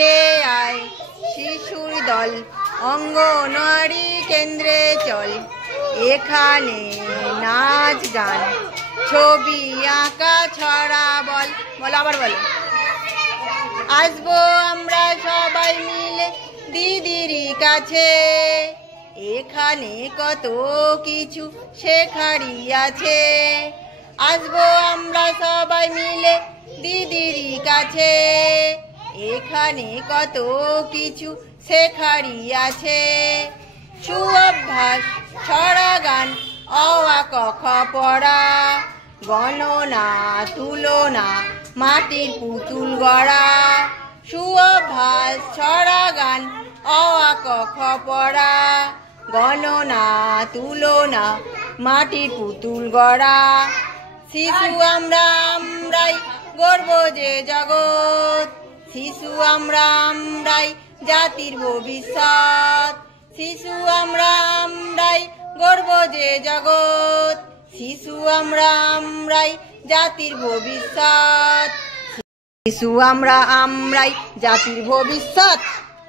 রে আয় শিশুর দল অঙ্গনওয়াড়ি কেন্দ্রে চল, এখানে নাচ গান ছবি আঁকা ছড়া বল। বলো আবার বলো। আসবো আমরা সবাই মিলে দিদির কাছে, এখানে কত কিছু শেখারই আছে। আসবো আমরা সবাই মিলে দিদির কাছে, এখানে কত কিছু শেখারই আছে। সুঅভ্যাস ছড়া গান অ আ ক খ পড়া, গণনা তুলনা মাটির পুতুল গড়া। সুঅভ্যাস ছড়া গান অ আ ক খ পড়া, গণনা তুলনা মাটির পুতুল গড়া। শিশু আমরা আমরাই গর্ব যে জগৎ, শিশু আমরা আমরাই জাতির ভবিষ্যৎ। শিশু আমরা আমরাই গর্ব যে জগৎ, শিশু আমরা আমরাই জাতির ভবিষ্যৎ। শিশু আমরা আমরাই জাতির ভবিষ্যৎ।